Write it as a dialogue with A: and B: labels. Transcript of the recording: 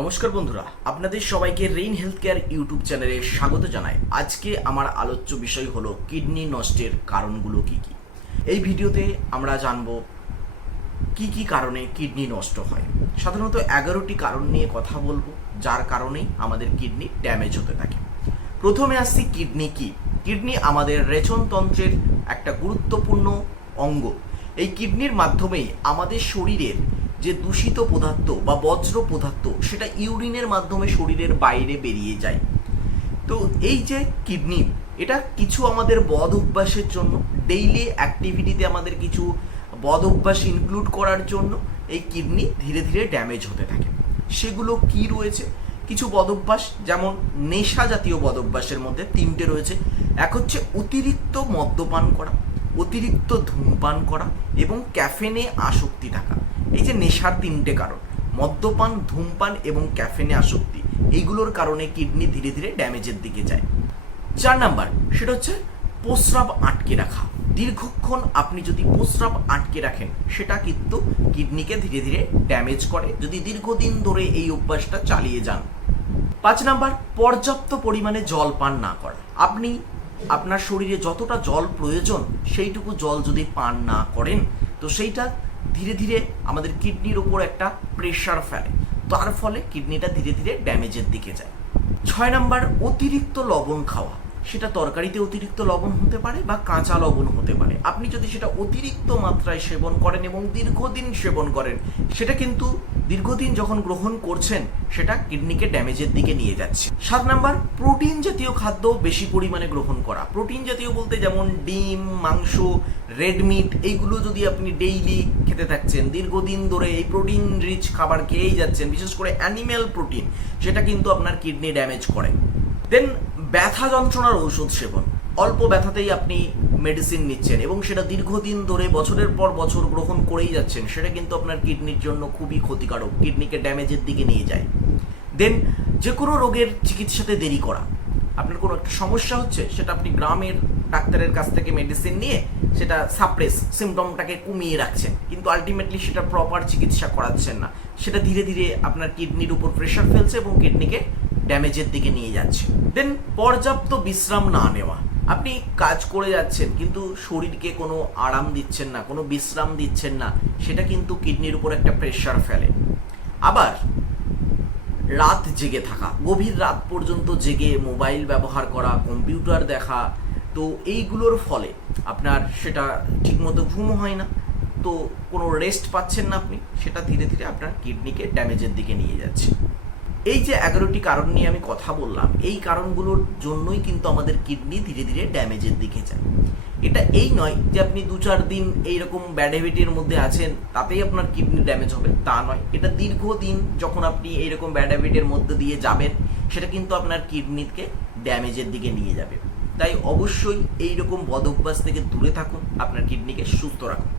A: নমস্কার বন্ধুরা, আপনাদের সবাইকে রেইন হেলথ কেয়ার ইউটিউব চ্যানেলে স্বাগত জানাই। আজকে আমার আলোচ্য বিষয় হলো কিডনি নষ্টের কারণগুলো কি কি? এই ভিডিওতে আমরা জানব কি কি কারণে কিডনি নষ্ট হয়। সাধারণত এগারোটি কারণ নিয়ে কথা বলব, যার কারণেই আমাদের কিডনি ড্যামেজ হতে থাকে। প্রথমে আসছি কিডনি কি? কিডনি আমাদের রেচনতন্ত্রের একটা গুরুত্বপূর্ণ অঙ্গ। এই কিডনির মাধ্যমেই আমাদের শরীরের যে দূষিত পদার্থ বা বজ্র পদার্থ, সেটা ইউরিনের মাধ্যমে শরীরের বাইরে বেরিয়ে যায়। তো এই যে কিডনি, এটা কিছু আমাদের বদ অভ্যাসের জন্য ডেইলি অ্যাক্টিভিটিতে আমাদের কিছু বদ অভ্যাস ইনক্লুড করার জন্য এই কিডনি ধীরে ধীরে ড্যামেজ হতে থাকে। সেগুলো কি রয়েছে? কিছু বদভ্যাস যেমন নেশা জাতীয় বদভ্যাসের মধ্যে তিনটে রয়েছে। এক হচ্ছে অতিরিক্ত মদ্যপান করা, অতিরিক্ত ধূমপান করা এবং ক্যাফেনে আসক্তি থাকা। এই যে নেশার তিনটে কারণ, মদ্যপান, ধূমপান এবং ক্যাফেনে আসক্তি, এইগুলোর কারণে কিডনি ধীরে ধীরে ড্যামেজের দিকে যায়। চার নাম্বার, সেটা হচ্ছে প্রস্রাব আটকে রাখা। দীর্ঘক্ষণ আপনি যদি প্রস্রাব আটকে রাখেন, সেটা কিন্তু কিডনিকে ধীরে ধীরে ড্যামেজ করে। যদি দীর্ঘদিন ধরে এই অভ্যাসটা চালিয়ে যান। পাঁচ নাম্বার, পর্যাপ্ত পরিমাণে জল পান না করা। আপনি, আপনার শরীরে যতটা জল প্রয়োজন, সেইটুকু জল যদি পান না করেন, তো সেইটা ধীরে ধীরে আমাদের কিডনির ওপর একটা প্রেশার ফেলে। তার ফলে কিডনিটা ধীরে ধীরে ড্যামেজের দিকে যায়। ছয় নাম্বার, অতিরিক্ত লবণ খাওয়া। সেটা তরকারিতে অতিরিক্ত লবণ হতে পারে বা কাঁচা লবণ হতে পারে। আপনি যদি সেটা অতিরিক্ত মাত্রায় সেবন করেন এবং দীর্ঘদিন সেবন করেন, সেটা কিন্তু দীর্ঘদিন যখন গ্রহণ করছেন, সেটা কিডনিকে ড্যামেজের দিকে নিয়ে যাচ্ছে। সাত নাম্বার, প্রোটিন জাতীয় খাদ্য বেশি পরিমাণে গ্রহণ করা। প্রোটিন জাতীয় বলতে যেমন ডিম, মাংস, রেড মিট, এইগুলো যদি আপনি ডেইলি খেতে থাকছেন, দীর্ঘদিন ধরে এই প্রোটিন রিচ খাবার খেয়েই যাচ্ছেন, বিশেষ করে অ্যানিম্যাল প্রোটিন, সেটা কিন্তু আপনার কিডনি ড্যামেজ করে। দেন ব্যথা যন্ত্রণার ঔষধ সেবন। অল্প ব্যথাতেই আপনি মেডিসিন নিচ্ছেন এবং সেটা দীর্ঘদিন ধরে বছরের পর বছর গ্রহণ করেই যাচ্ছেন, সেটা কিন্তু আপনার কিডনির জন্য খুবই ক্ষতিকারক কিডনিকে ড্যামেজের দিকে নিয়ে যায়। দেন যে কোনো রোগের চিকিৎসাতে দেরি করা। আপনার কোনো একটা সমস্যা হচ্ছে, সেটা আপনি গ্রামের ডাক্তারের কাছ থেকে মেডিসিন নিয়ে সেটা সাপ্রেস সিমটমটাকে কমিয়ে রাখছেন, কিন্তু আলটিমেটলি সেটা প্রপার চিকিৎসা করাচ্ছেন না। সেটা ধীরে ধীরে আপনার কিডনির উপর প্রেশার ফেলছে এবং কিডনিকে ড্যামেজের দিকে নিয়ে যাচ্ছে। দেন পর্যাপ্ত বিশ্রাম না নেওয়া। আপনি কাজ করে যাচ্ছেন, কিন্তু শরীরকে কোনো আরাম দিচ্ছেন না, কোনো বিশ্রাম দিচ্ছেন না, সেটা কিন্তু কিডনির উপর একটা প্রেশার ফেলে। আবার রাত জেগে থাকা, গভীর রাত পর্যন্ত জেগে মোবাইল ব্যবহার করা কম্পিউটার দেখা, তো এইগুলোর ফলে আপনার সেটা ঠিকমতো ঘুম হয় না। তো কোনো রেস্ট পাচ্ছেন না আপনি, সেটা ধীরে ধীরে আপনার কিডনিকে ড্যামেজের দিকে নিয়ে যাচ্ছে। এই যে এগারোটি কারণ নিয়ে আমি কথা বললাম, এই কারণগুলোর জন্যই কিন্তু আমাদের কিডনি ধীরে ধীরে ড্যামেজের দিকে যায়। এটা এই নয় যে আপনি দু চার দিন এইরকম ব্যাড হ্যাবিটের মধ্যে আছেন, তাতেই আপনার কিডনি ড্যামেজ হবে, তা নয়। এটা দীর্ঘদিন যখন আপনি এইরকম ব্যাড হ্যাবিটের মধ্যে দিয়ে যাবেন, সেটা কিন্তু আপনার কিডনিকে ড্যামেজের দিকে নিয়ে যাবে। তাই অবশ্যই এইরকম বদ অভ্যাস থেকে দূরে থাকুন, আপনার কিডনিকে সুস্থ রাখুন।